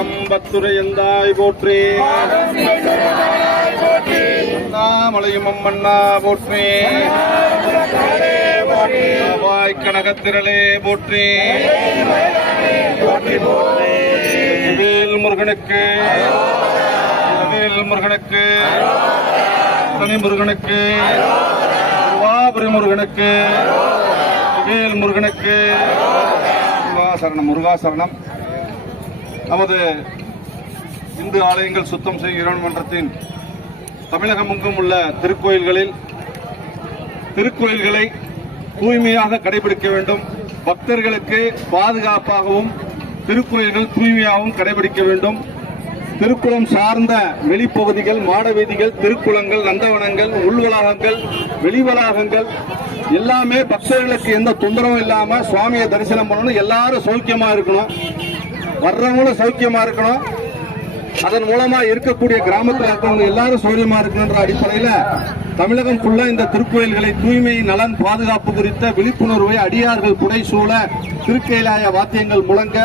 கம்பத்துரையந்தாய் போற்றி, அண்ணாமலையும் அம்மண்ணா போற்றி, வாய் கனகத்திரளே போற்றி, வேல் முருகனுக்கு, வேல் முருகனுக்கு, தனி முருகனுக்கு, வாபுரி முருகனுக்கு, வேல் முருகனுக்கு சரணம். முருகா சரணம். நமது இந்து ஆலயங்கள் சுத்தம் செய்யும் இறைவன் மன்றத்தின் தமிழகமெங்கும் உள்ள திருக்கோயில்களை தூய்மையாக கடைபிடிக்க வேண்டும். பக்தர்களுக்கு பாதுகாப்பாகவும் திருக்கோயில்கள் தூய்மையாகவும் கடைபிடிக்க வேண்டும். திருக்குளம் சார்ந்த வெளிப்பகுதிகள், மாட வீதிகள், திருக்குளங்கள், நந்தவனங்கள், உள்வளாகங்கள், வெளிவளாகங்கள் எல்லாமே பக்தர்களுக்கு எந்த தொந்தரவும் இல்லாம சுவாமியை தரிசனம் பண்ணணும். எல்லாரும் சௌக்கியமா இருக்கணும், வர்றவங்களும் சௌக்கியமா இருக்கணும். அதன் மூலமா இருக்கக்கூடிய கிராமத்தில் இருக்கவங்க எல்லாரும் சௌரியமா இருக்கணுன்ற அடிப்படையில தமிழகம் ஃபுல்லா இந்த திருக்கோயில்களை தூய்மை, நலன், பாதுகாப்பு குறித்த விழிப்புணர்வை அடியார்கள் புடைசூழ திருக்கைலாய வாத்தியங்கள் முழங்க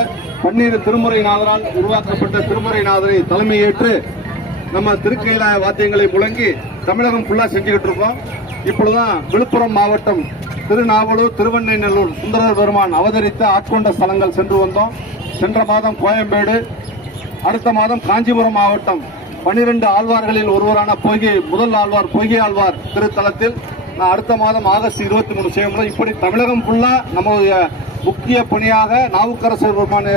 பன்னீர் திருமுறைநாதரால் உருவாக்கப்பட்ட திருமுறைநாதரை தலைமையேற்று நம்ம திருக்கைலாய வாத்தியங்களை முழங்கி தமிழகம் ஃபுல்லா செஞ்சுக்கிட்டு இருக்கோம். இப்பொழுதுதான் விழுப்புரம் மாவட்டம் திருநாவலூர், திருவெண்ணைநல்லூர் சுந்தரர் பெருமான் அவதரித்த ஆட்கொண்ட ஸ்தலங்கள் சென்று வந்தோம். சென்ற மாதம் கோயம்பேடு, அடுத்த மாதம் காஞ்சிபுரம் மாவட்டம் 12 ஆழ்வார்களில் ஒருவரான முதல் ஆழ்வார் பொய்கை ஆழ்வார் திருத்தலத்தில் நான் அடுத்த மாதம் ஆகஸ்ட் 23 செய்ய. இப்படி தமிழகம் ஃபுல்லா நம்முடைய முக்கிய பணியாக நாவுக்கரசர் பெருமான்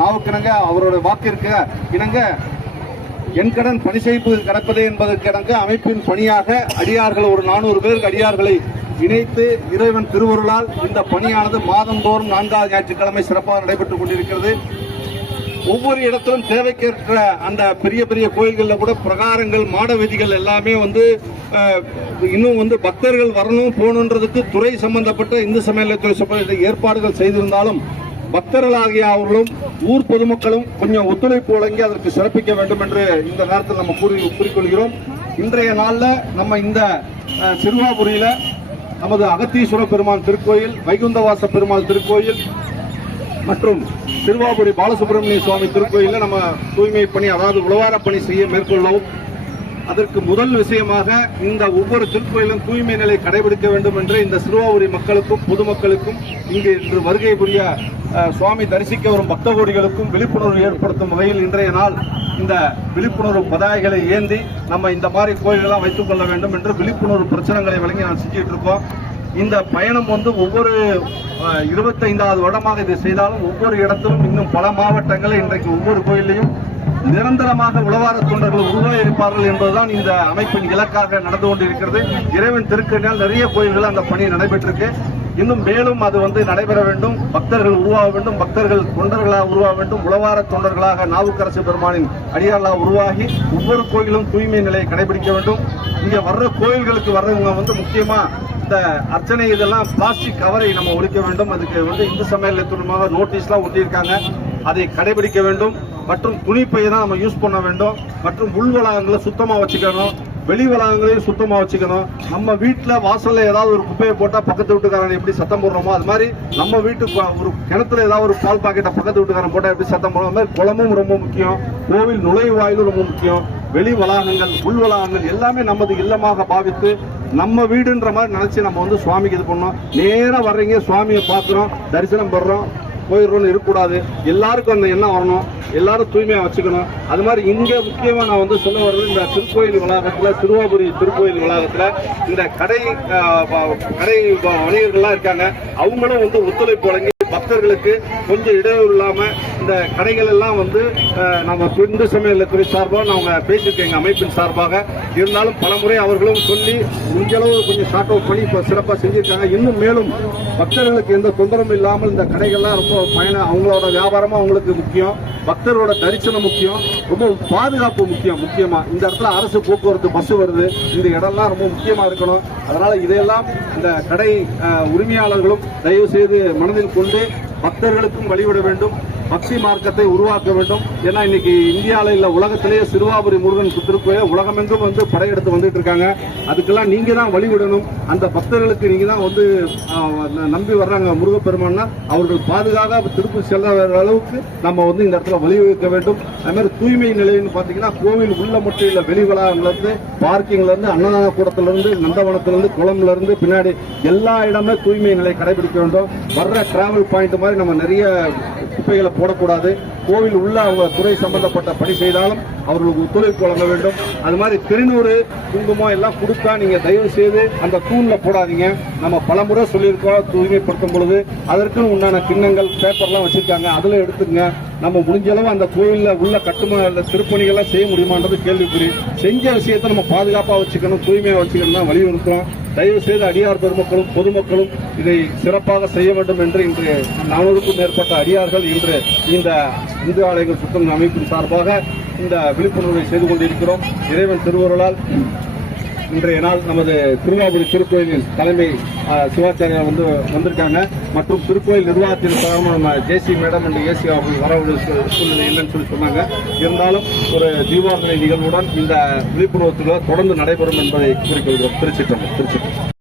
நாவுக்கிணங்க அவருடைய வாக்கிற்கு இணங்க என் கடன் பணி செய்து கிடப்பதே என்பதற்கிணங்க அமைப்பின் பணியாக அடியார்கள் ஒரு 400 பேருக்கு அடியார்களை இணைத்து இறைவன் திருவருளால் இந்த பணியானது மாதந்தோறும் 4வது ஞாயிற்றுக்கிழமை சிறப்பாக நடைபெற்றுக் கொண்டிருக்கிறது. ஒவ்வொரு இடத்திலும் தேவைக்கேற்ற அந்த பெரிய பெரிய கோயில்களில் கூட பிரகாரங்கள், மாட வீதிகள் எல்லாமே இன்னும் பக்தர்கள் வரணும் போகணுன்றதுக்கு துறை சம்பந்தப்பட்ட இந்து சமயத்துறை சம்பந்த ஏற்பாடுகள் செய்திருந்தாலும் பக்தர்களாகிய அவர்களும் ஊர் பொதுமக்களும் கொஞ்சம் ஒத்துழைப்பு வழங்கி அதற்கு சிறப்பிக்க வேண்டும் என்று இந்த நேரத்தில் நம்ம கூறிக்கொள்கிறோம். இன்றைய நாளில் நம்ம இந்த சிறுவாபுரியில நமது அகத்தீஸ்வர பெருமான் திருக்கோயில், வைகுந்தவாச பெருமாள் திருக்கோயில் மற்றும் திருவாபுரி பாலசுப்ரமணிய சுவாமி திருக்கோயிலில் நம்ம தூய்மை பணி, அதாவது உழவார பணி செய்ய மேற்கொள்ளவும், அதற்கு முதல் விஷயமாக இந்த ஒவ்வொரு திருக்கோயிலும் தூய்மை நிலை கடைபிடிக்க வேண்டும் என்று இந்த சிறுவாபுரி மக்களுக்கும் பொதுமக்களுக்கும் இங்கு இன்று வருகை புரிய சுவாமி தரிசிக்க வரும் பக்த கோடிகளுக்கும் விழிப்புணர்வு ஏற்படுத்தும் வகையில் இன்றைய நாள் இந்த விழிப்புணர்வு பதாகைகளை ஏந்தி நம்ம இந்த மாதிரி கோயில்களாம் வைத்துக் கொள்ள வேண்டும் என்று விழிப்புணர்வு பிரச்சனைகளை வழங்கி நான் செஞ்சுட்டு இருக்கோம். இந்த பயணம் ஒவ்வொரு 25வது வருடமாக இதை செய்தாலும் ஒவ்வொரு இடத்திலும் இன்னும் பல மாவட்டங்களில் இன்றைக்கு ஒவ்வொரு கோயிலையும் நிரந்தரமாக உழவார தொண்டர்கள் உருவாயிருப்பார்கள் என்பதுதான் இந்த அமைப்பின் இலக்காக நடந்து கொண்டிருக்கிறது. இறைவன் திருக்கணியால் நிறைய கோயில்கள் அந்த பணி நடைபெற்றிருக்கு. இன்னும் மேலும் அது நடைபெற வேண்டும். பக்தர்கள் உருவாக வேண்டும், பக்தர்கள் தொண்டர்களாக உருவாக வேண்டும், உழவார தொண்டர்களாக நாவுக்கரசு பெருமானின் அடியார்களாக உருவாகி ஒவ்வொரு கோயிலும் தூய்மை நிலையை கடைபிடிக்க வேண்டும். இங்க வர்ற கோயில்களுக்கு வர்றவங்க முக்கியமா இந்த அர்ச்சனை இதெல்லாம் பிளாஸ்டிக் கவரை நம்ம ஒழிக்க வேண்டும். அதுக்கு இந்து சமயத்துவமாக நோட்டீஸ்லாம் ஒட்டியிருக்காங்க, அதை கடைபிடிக்க வேண்டும். மற்றும் துணிப்பையை தான் நம்ம யூஸ் பண்ண வேண்டும். மற்றும் உள் வளாகங்களை சுத்தமாக வச்சுக்கணும், வெளி வளாகங்களையும் சுத்தமாக வச்சுக்கணும். நம்ம வீட்டில் வாசலில் ஏதாவது ஒரு குப்பையை போட்டால் பக்கத்து வீட்டுக்காரன் எப்படி சத்தம் போடுறோமோ அது மாதிரி நம்ம வீட்டுக்கு ஒரு கிணத்துல ஏதாவது ஒரு பால் பாக்கெட்டை பக்கத்து வீட்டுக்காரன் போட்டால் எப்படி சத்தம் போடுறோம், அது மாதிரி குளமும் ரொம்ப முக்கியம், கோவில் நுழைவாயிலும் ரொம்ப முக்கியம். வெளி வளாகங்கள், உள் வளாகங்கள் எல்லாமே நமது இல்லமாக பாவித்து நம்ம வீடுன்ற மாதிரி நினைச்சு நம்ம சுவாமிக்கு இது பண்ணோம். நேராக வர்றீங்க, சுவாமியை பார்க்குறோம், தரிசனம் பெறுறோம், போயிடுறோம்னு இருக்கக்கூடாது. எல்லாருக்கும் அந்த எண்ணம் வரணும், எல்லாரும் தூய்மையாக வச்சுக்கணும். அது மாதிரி இங்கே முக்கியமாக நான் சொல்ல வர்றது, இந்த திருக்கோயில் வளாகத்தில், திருவாபுரி திருக்கோயில் வளாகத்தில் இந்த கடை வணிகர்கள்லாம் இருக்காங்க. அவங்களும் ஒத்துழைப்பு வழங்கி பக்தர்களுக்கு கொஞ்சம் இடையூறு இல்லாமல் இந்த கடைகள் எல்லாம் நம்ம இந்து சமயத்துறை சார்பாக நாங்கள் பேசியிருக்கோம், எங்கள் அமைப்பின் சார்பாக. இருந்தாலும் பல முறை அவர்களும் சொல்லி முடிஞ்சளவு கொஞ்சம் ஷார்ட் அவுட் பண்ணி இப்போ சிறப்பாக செஞ்சுருக்காங்க. இன்னும் மேலும் பக்தர்களுக்கு எந்த தொந்தரவும் இல்லாமல் இந்த கடைகள்லாம் ரொம்ப அவங்களோட வியாபாரமாக அவங்களுக்கு முக்கியம், பக்தரோட தரிசனம் முக்கியம், ரொம்ப பாதுகாப்பு முக்கியம். முக்கியமாக இந்த இடத்துல அரசு போக்குவரத்து பஸ் வருது, இந்த இடம்லாம் ரொம்ப முக்கியமாக இருக்கணும். அதனால் இதையெல்லாம் இந்த கடை உரிமையாளர்களும் தயவு செய்து மனதில் கொண்டு பக்தர்களுக்கும் வழிவிட வேண்டும். பக்தி மார்க்கத்தை உருவாக்க வேண்டும். ஏன்னா இன்னைக்கு இந்தியாவில் இல்ல உலகத்திலேயே சிறுவாபுரி முருகன் திருக்கோயில் உலகமெங்கும் வந்து படையெடுத்து வந்துட்டு இருக்காங்க. அதுக்கெல்லாம் நீங்க தான் வழிவிடணும். அந்த பக்தர்களுக்கு நீங்க தான் வந்து நம்பி வர்றாங்க முருகப்பெருமான்னா அவர்கள் பாதுகாப்பாக திருப்பி செல்ற அளவுக்கு நம்ம வந்து இந்த இடத்துல வழிவகுக்க வேண்டும். அது மாதிரி தூய்மை நிலைன்னு பாத்தீங்கன்னா கோவில் உள்ள மட்டும் இல்ல, வெளி வளாகங்கள்ல இருந்து பார்க்கிங்ல இருந்து அன்னதான கூடத்துல இருந்து நந்தவனத்துல இருந்து குளம்ல இருந்து பின்னாடி எல்லா இடமே தூய்மை நிலை கடைபிடிக்க வேண்டும். வர்ற டிராவல் பாயிண்ட் மாதிரி நம்ம நிறைய குப்பைகளை போடக்கூடாது. கோவில் உள்ள அவங்க துறை சம்பந்தப்பட்ட பணி செய்தாலும் அவர்களுக்கு ஒத்துழைப்பு வழங்க வேண்டும். அது மாதிரி திருநூறு குங்குமம் எல்லாம் கொடுத்தா நீங்க தயவு செய்து அந்த தூண்ல போடாதீங்க. நம்ம பலமுறை சொல்லியிருக்கோம், தூய்மைப்படுத்தும் பொழுது அதற்குன்னு உண்டான கிண்ணங்கள் பேப்பர்லாம் வச்சிருக்காங்க, அதுல எடுத்துங்க. நம்ம முடிஞ்ச அளவு அந்த கோவில்ல உள்ள கட்டுமான திருப்பணிகள்லாம் செய்ய முடியுமான்றது கேள்விக்குறி. செஞ்ச விஷயத்தை நம்ம பாதுகாப்பா வச்சுக்கணும், தூய்மையா வச்சுக்கணும் தான் வலியுறுத்துறோம். தயவு செய்து அடியார் பெருமக்களும் பொதுமக்களும் இதை சிறப்பாக செய்ய வேண்டும் என்று இன்று 400க்கும் மேற்பட்ட அடியார்கள் இன்று இந்த இந்து ஆலயங்கள் சுத்தம் அமைப்பின் சார்பாக இந்த விழிப்புணர்வை செய்து கொண்டிருக்கிறோம். இறைவன் திருவருளால் இன்றைய நாள் நமது திருவாபுரி திருக்கோயிலின் தலைமை சிவாச்சாரியார் வந்திருக்காங்க. மற்றும் திருக்கோயில் நிர்வாகத்தின் சார்பாக ஜேசி மேடம் என்று ஏசி அவர்கள் வரவுள்ள சூழ்நிலை இல்லைன்னு சொல்லி சொன்னாங்க. இருந்தாலும் ஒரு தீபாவளி நிகழ்வுடன் இந்த விழிப்புணர்வு தொடர்ந்து நடைபெறும் என்பதை குறிப்பிடுகிறோம். திருச்சி